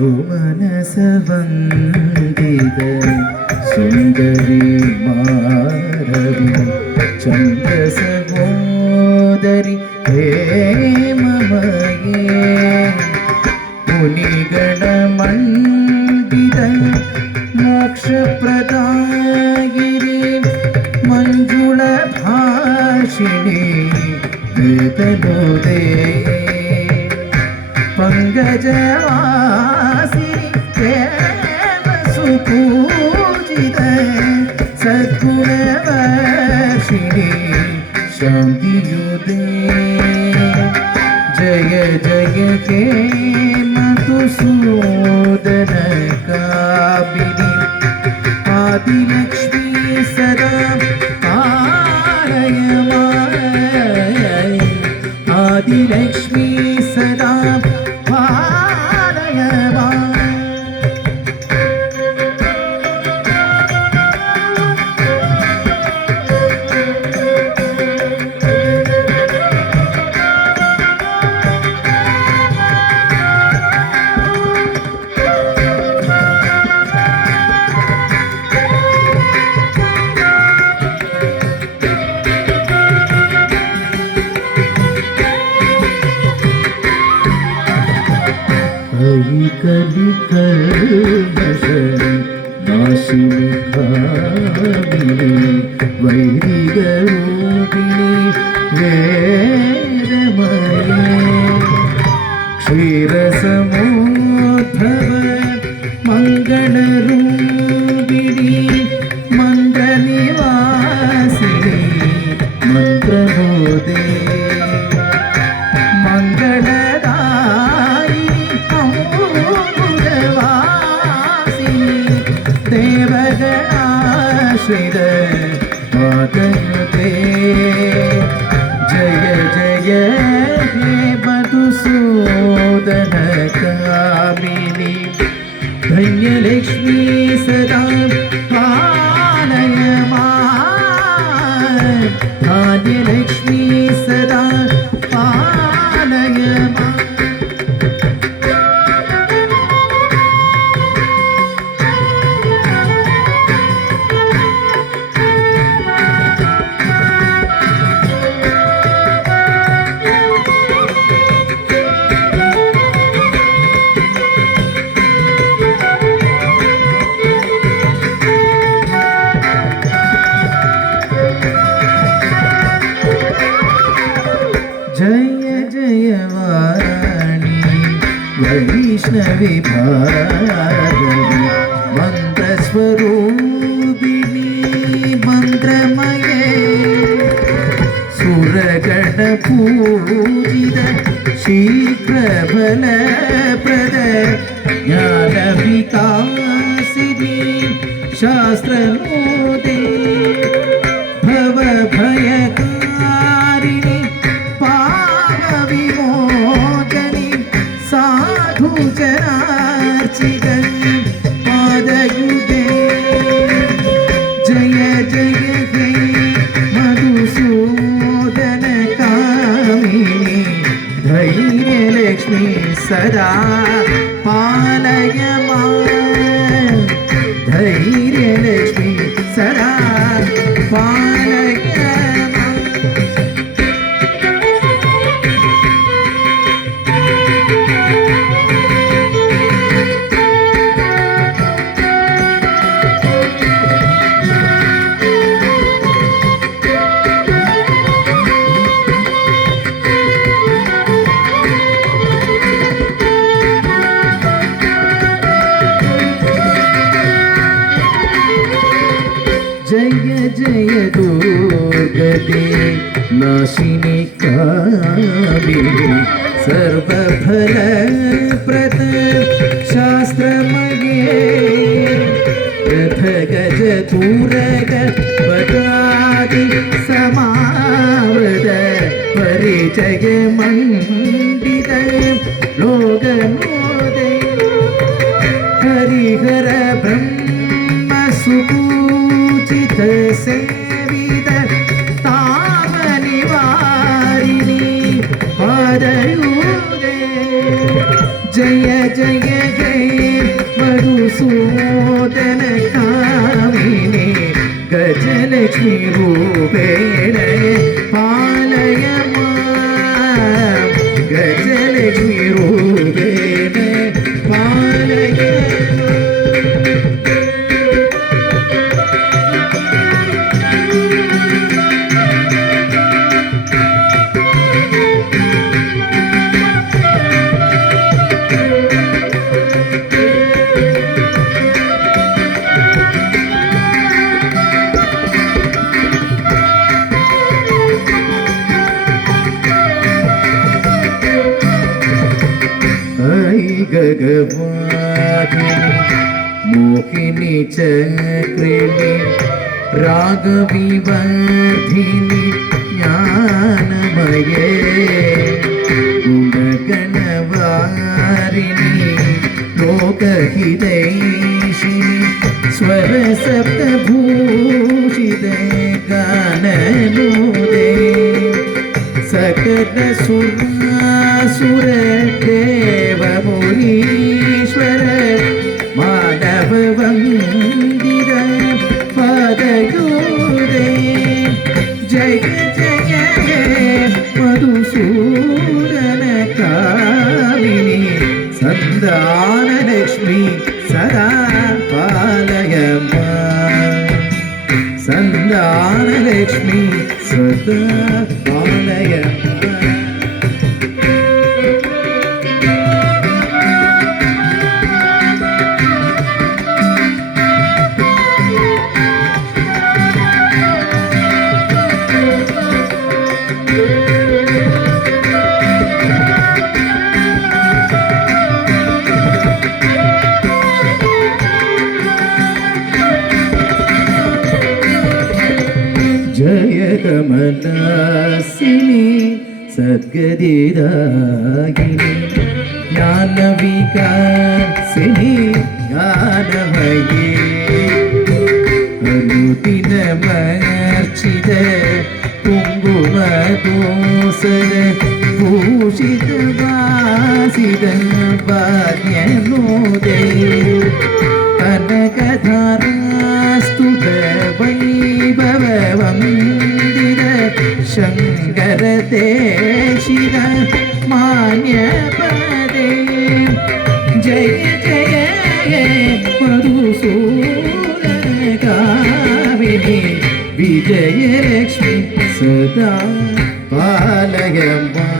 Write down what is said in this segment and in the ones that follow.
സുമനസവന്ദിത സുന്ദരി മാരവി ചന്ദ്രസഹോദരി ഹേമമയേ മുനിഗണമണ്ഡിത മോക്ഷപ്രദായിനി മഞ്ജുളഭാഷിണി വേദനോദേ പങ്കജവാസിനി ദേവസുപൂജിത സദ്ഗുണവർഷിണി ശാന്തിയുദേ ജയ ജയ ഹേ മധുസൂദന കാമിനി ആദിലക്ഷ്മി സദാ പാലയമായ് ആദിലക്ഷ്മി സദാ കലികൽമഷരി നാശിനി ഭാവിനി വൈദികരൂപിണി വേദമയേ ക്ഷീരസമോദ്ഭവ മംഗളരൂപിണി മന്ത്രനിവാസിനി മന്ത്രബോധേ ദേവഗണാശ്രിത മാതനുദേ ജയ ജയ ഹേ മധുസൂദന കാമിനി ധന്യലക്ഷ്മീ സദാ പാലയമായ് ധാന്യലക്ഷ്മീ സദാ പാലയമായ് जय जय वाणी वैष्णवी भारती मंत्रस्वरूपिणी मंत्रमये सुरगण पूजित शीघ्रफलप्रद ज्ञान विकासिनी शास्त्रमोदे भवभयकारिणी विमोचनी साधुजनार्चित पादयुगे जय जय हे मधुसूदन कामिनी धैर्यलक्ष्मी सदा पालयमाय धैर्यलक्ष्मी सदा पालयमाय जय जय दुर्गते नाशिनी कामिनी सर्वफलप्रद शास्त्रमये रथगज तूरग पदादि समावृत परिचय मण्डित लोकमोदे हरिहर ब्रह्म सुपूजित सेवित तामनिवारिणी पादयुगे जय जय हे रूपेण पालय मां गजलक्ष्मी रूपेण पालय गगवादिनी मोहिनी चक्रिणी रागविवर्धिनी ज्ञानमये गुणगणवारिणी लोकहितैषिणी स्वरसप्तभूषिते गाननुदे सकलसुरासुरदेवमुनीश्वर मानववन्दित पदयोदे जय जय मधुसूदनकामिनी सन्दानलक्ष्मी सदा पालय मां सन्दानलक्ष्मी सदा पालय जय कमलासिनी सद्गतिदायिनी ज्ञानविकासिनी ज्ञानमयी अनुदिनमर्चित कुङ्कुमदोसर भूषितवासित भाग्यनोदे कनकधारास्तुत वैभववन्दित शङ्करदेशित मान्यपदे जय जय मधुसूदनकामिनी विजयलक्ष्मी सदा पालय मां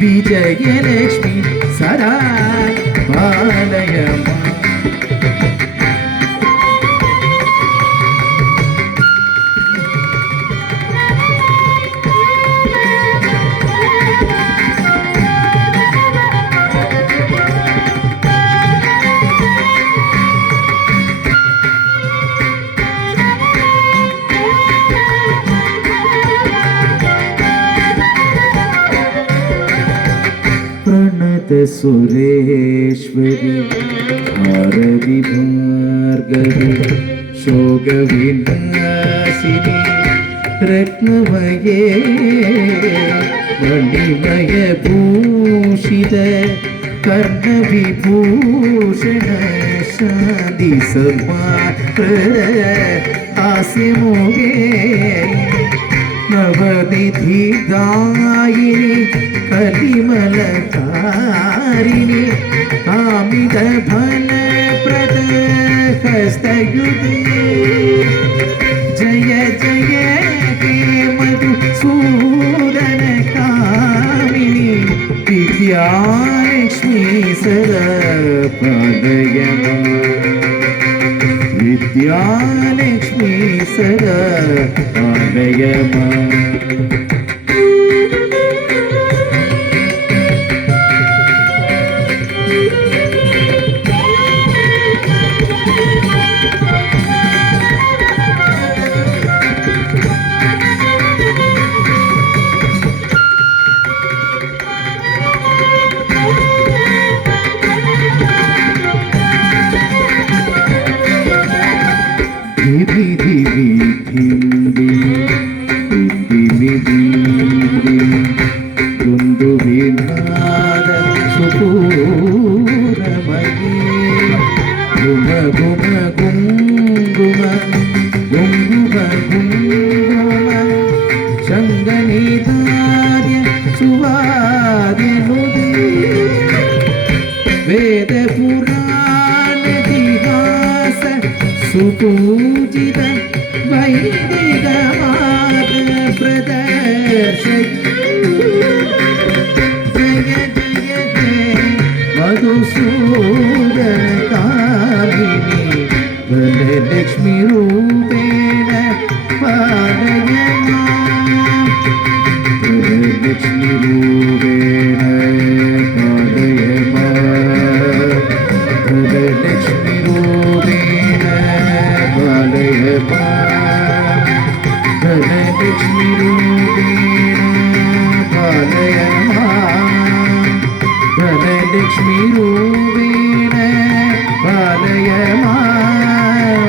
विजयलक्ष्मी सदा पालय मां प्रणत सुरेश्वरी भारती भार्गवी शोकविनाशिनी रत्नमये मणिमय भूषित कर्णविभूषण शान्ति समाप्र हास्यमोहे नवनिधिदायिनी कलिमलकारिणी कामितफलप्रद हस्तयुते जय जय हे मधुसूदनकामिनी विद्यालक्ष्मी सदा पालय विद्यालक्ष्मी सदा पालय धिवि धिवि धिन्दिनि പൂജിത വൈദികമാത പ്രദർശയ ജയ ജയ ജയ മധുസൂദന കാമിനി ധനലക്ഷ്മി രൂപേണ പാലയ മാം ധനലക്ഷ്മി രൂപേണ പാലയ മാം ധനലക്ഷ്മി രൂപേണ പാലയ മാം ധനലക്ഷ്മി രൂപേണ പാലയ മാം ധനലക്ഷ്മി രൂപേണ പാലയ മാം